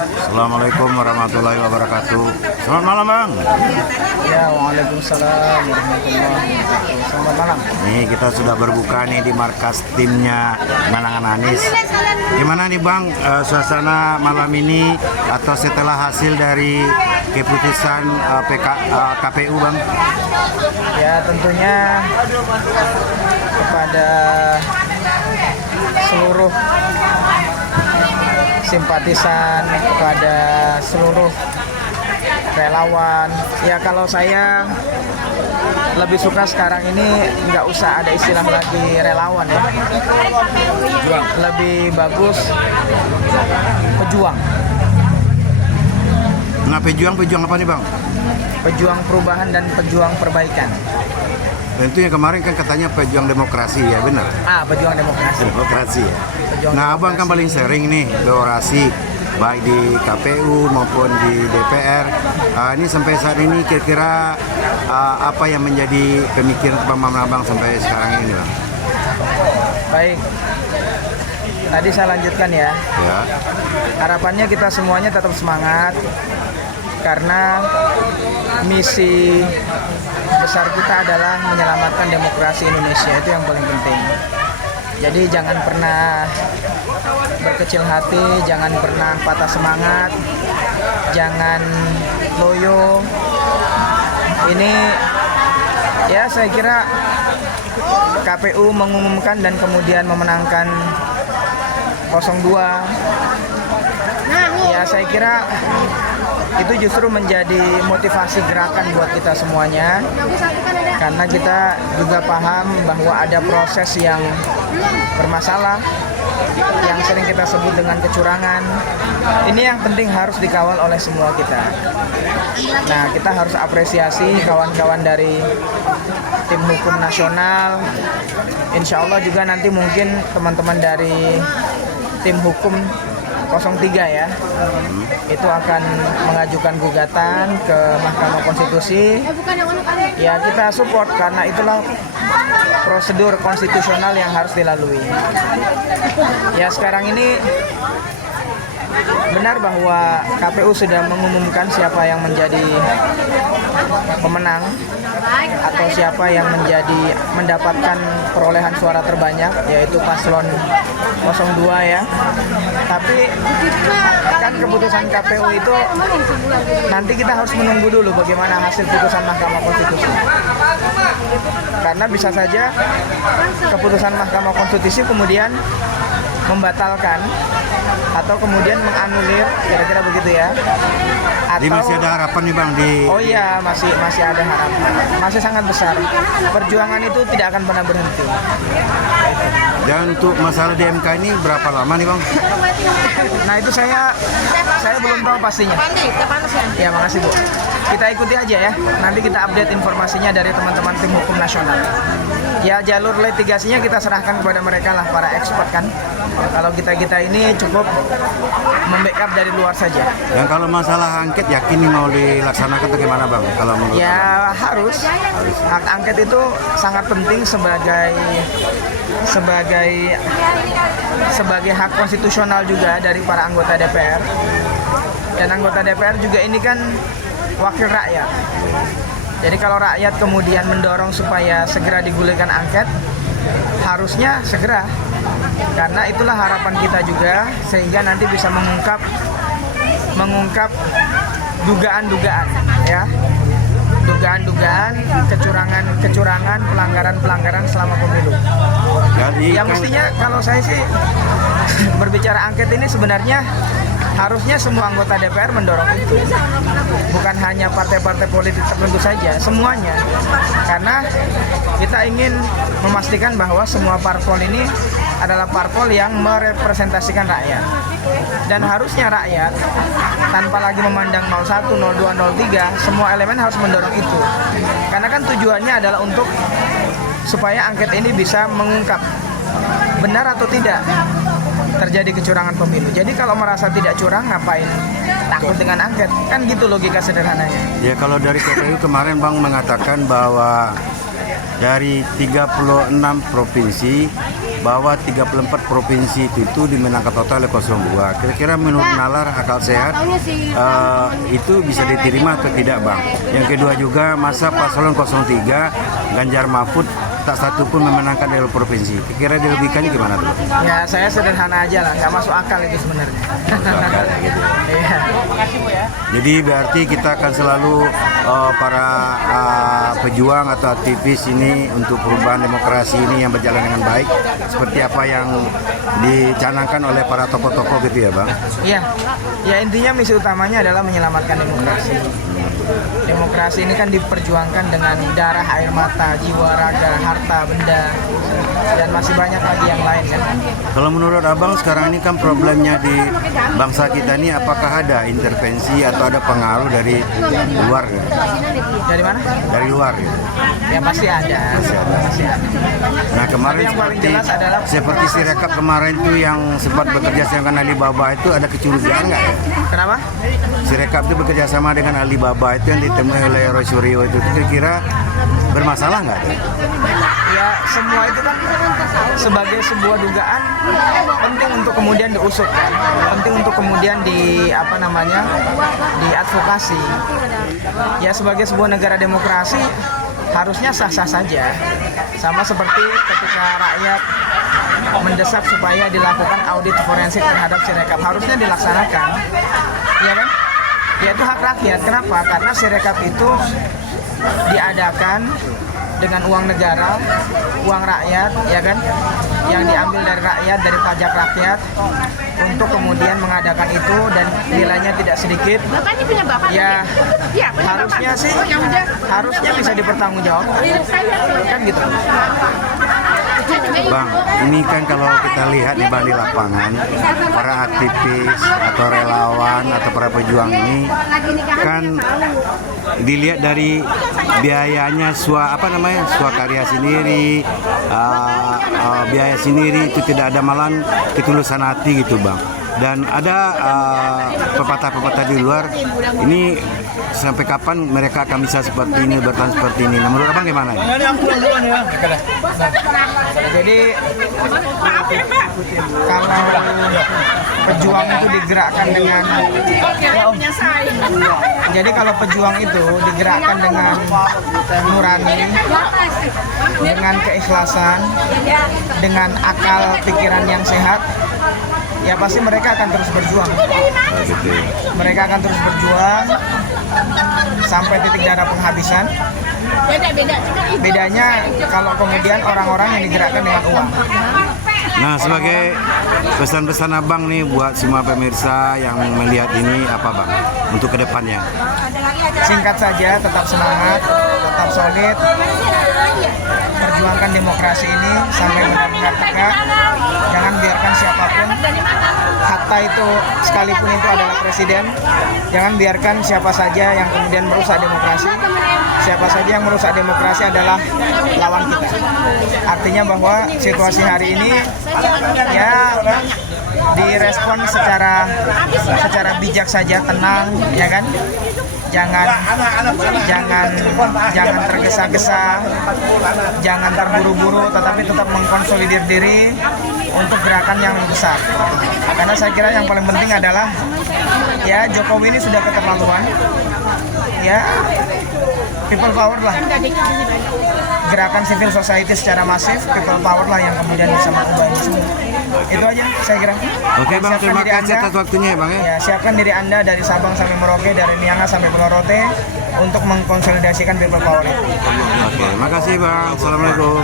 Assalamualaikum warahmatullahi wabarakatuh. Selamat malam Bang. Ya, waalaikumsalam warahmatullahi wabarakatuh. Selamat malam. Nih kita sudah berbuka nih di markas timnya Menangan Anies. Gimana nih Bang suasana malam ini atau setelah hasil dari keputusan KPU Bang? Ya, tentunya kepada seluruh simpatisan, kepada seluruh relawan. Ya, kalau saya lebih suka sekarang ini nggak usah ada istilah lagi relawan ya. Lebih bagus pejuang. Nah, pejuang apa nih Bang? Pejuang perubahan dan pejuang perbaikan. Tentunya kemarin kan katanya pejuang demokrasi ya, benar? Pejuang demokrasi. Demokrasi ya. Pejuang Nah, Abang kan paling sering nih berorasi baik di KPU maupun di DPR. Ini sampai saat ini kira-kira apa yang menjadi pemikiran pemahaman Abang sampai sekarang ini Bang? Baik. Tadi saya lanjutkan ya. Ya. Harapannya kita semuanya tetap semangat karena misi besar kita adalah menyelamatkan demokrasi Indonesia, itu yang paling penting. Jadi jangan pernah berkecil hati, jangan pernah patah semangat, jangan loyo. Ini ya saya kira KPU mengumumkan dan kemudian memenangkan 02. Ya saya kira itu justru menjadi motivasi gerakan buat kita semuanya, karena kita juga paham bahwa ada proses yang bermasalah yang sering kita sebut dengan kecurangan. Ini yang penting harus dikawal oleh semua kita. Nah, kita harus apresiasi kawan-kawan dari tim hukum nasional. Insya Allah juga nanti mungkin teman-teman dari tim hukum 03 ya, itu akan mengajukan gugatan ke Mahkamah Konstitusi. Ya kita support karena itulah prosedur konstitusional yang harus dilalui. Ya sekarang ini benar bahwa KPU sudah mengumumkan siapa yang menjadi pemenang atau siapa yang mendapatkan perolehan suara terbanyak, yaitu paslon 02 ya. Tapi kan keputusan KPU itu nanti kita harus menunggu dulu bagaimana hasil putusan Mahkamah Konstitusi. Karena bisa saja keputusan Mahkamah Konstitusi kemudian membatalkan atau kemudian menganulir, kira-kira begitu ya. Atau, jadi masih ada harapan nih Bang di... Oh iya, masih ada harapan. Masih sangat besar. Perjuangan itu tidak akan pernah berhenti. Dan untuk masalah di MK ini berapa lama nih Bang? Nah itu saya belum tahu pastinya. Ya makasih Bu. Kita ikuti aja ya. Nanti kita update informasinya dari teman-teman tim hukum nasional. Ya jalur litigasinya kita serahkan kepada mereka lah, para expert kan. Kalau kita ini cukup membackup dari luar saja. Dan kalau masalah angket yakin nih mau dilaksanakan atau gimana Bang? Kalau menurut ya harus. Hak angket itu sangat penting sebagai hak konstitusional juga dari para anggota DPR. Dan anggota DPR juga ini kan wakil rakyat. Jadi kalau rakyat kemudian mendorong supaya segera digulirkan angket, harusnya segera. Karena itulah harapan kita juga, sehingga nanti bisa mengungkap dugaan-dugaan ya. Dugaan-dugaan kecurangan, pelanggaran selama pemilu. Yang mestinya kalau saya sih berbicara angket ini sebenarnya harusnya semua anggota DPR mendorong itu, bukan hanya partai-partai politik tertentu saja, semuanya. Karena kita ingin memastikan bahwa semua parpol ini adalah parpol yang merepresentasikan rakyat. Dan harusnya rakyat, tanpa lagi memandang 01, 02, 03, semua elemen harus mendorong itu. Karena kan tujuannya adalah untuk supaya angket ini bisa mengungkap benar atau tidak terjadi kecurangan pemilu. Jadi kalau merasa tidak curang, ngapain takut dengan angket? Kan gitu logika sederhananya. Ya kalau dari KPU kemarin Bang mengatakan bahwa dari 36 provinsi bahwa 34 provinsi itu dimenangkan total oleh 02. Kira-kira menurut nalar akal sehat itu bisa diterima atau tidak, Bang? Yang kedua juga, masa paslon 03 Ganjar Mahfud tak satu pun memenangkan dari provinsi. Kira-kira dilebihkannya gimana tuh? Ya saya sederhana aja lah, nggak masuk akal itu sebenarnya. Gitu. Iya. Jadi berarti kita akan selalu para pejuang atau aktivis ini untuk perubahan demokrasi ini yang berjalan dengan baik, seperti apa yang dicanangkan oleh para tokoh-tokoh gitu ya, Bang? Iya, ya intinya misi utamanya adalah menyelamatkan demokrasi. Demokrasi ini kan diperjuangkan dengan darah, air mata, jiwa, raga, harta, benda, dan masih banyak lagi yang lain kan. Kalau menurut Abang sekarang ini kan problemnya di bangsa kita ini, apakah ada intervensi atau ada pengaruh dari luar? Gitu? Dari mana? Dari luar. Gitu. Ya pasti ada. Pasti ada. Nah kemarin Yang paling jelas adalah seperti Sirekap kemarin itu yang sempat bekerja sama dengan Alibaba itu, ada kecurigaan nggak ya? Kenapa? Sirekap itu bekerja sama dengan Alibaba itu yang ditemui oleh Roy Suryo itu kira-kira bermasalah nggak? Ya semua itu kan sebagai sebuah dugaan penting untuk kemudian diusut kan, penting untuk kemudian diadvokasi. Ya sebagai sebuah negara demokrasi harusnya sah-sah saja, sama seperti ketika rakyat mendesak supaya dilakukan audit forensik terhadap Sirekap, harusnya dilaksanakan, ya kan? Ya itu hak rakyat. Kenapa? Karena Sirekap itu diadakan dengan uang negara, uang rakyat, ya kan, yang diambil dari rakyat, dari pajak rakyat, untuk kemudian mengadakan itu, dan nilainya tidak sedikit. Ya harusnya sih, harusnya bisa dipertanggungjawabkan, kan gitu. Bang, ini kan kalau kita lihat di Bang di lapangan, para aktivis atau relawan atau para pejuang ini kan dilihat dari biayanya, swakarya sendiri, biaya sendiri, itu tidak ada malahan ketulusan hati gitu, Bang. Dan ada pepatah-pepatah di luar ini, sampai kapan mereka akan bisa seperti ini, bertahan seperti ini. Nah, menurut Abang gimana ya? Jadi kalau pejuang itu digerakkan dengan nurani, dengan keikhlasan, dengan akal pikiran yang sehat, ya pasti mereka akan terus berjuang. Mereka akan terus berjuang sampai titik darah penghabisan. Bedanya kalau kemudian orang-orang yang digerakkan dengan uang. Nah, sebagai pesan-pesan Abang nih buat semua pemirsa yang melihat ini apa, Bang, untuk kedepannya? Singkat saja, tetap semangat, tetap solid, perjuangkan demokrasi ini sampai benar-benar tegak. Jangan biarkan siapapun, hatta itu sekalipun itu adalah presiden, jangan biarkan siapa saja yang kemudian merusak demokrasi. Siapa saja yang merusak demokrasi adalah lawan kita. Artinya bahwa situasi hari ini ya direspon secara bijak saja, tenang, ya kan? Jangan tergesa-gesa, jangan terburu-buru, tetapi tetap mengkonsolidir diri untuk gerakan yang besar. Karena saya kira yang paling penting adalah ya Jokowi ini sudah keterlaluan. Ya people power lah, gerakan civil society secara masif, people power lah yang kemudian bisa mengubah ini semua. Itu aja saya kira. Oke, Bang, terima kasih atas waktunya ya, Bang. Ya, siapkan diri Anda dari Sabang sampai Merauke, dari Nianga sampai Pulau Rote untuk mengkonsolidasikan people power. Oke, makasih, Bang. Assalamualaikum.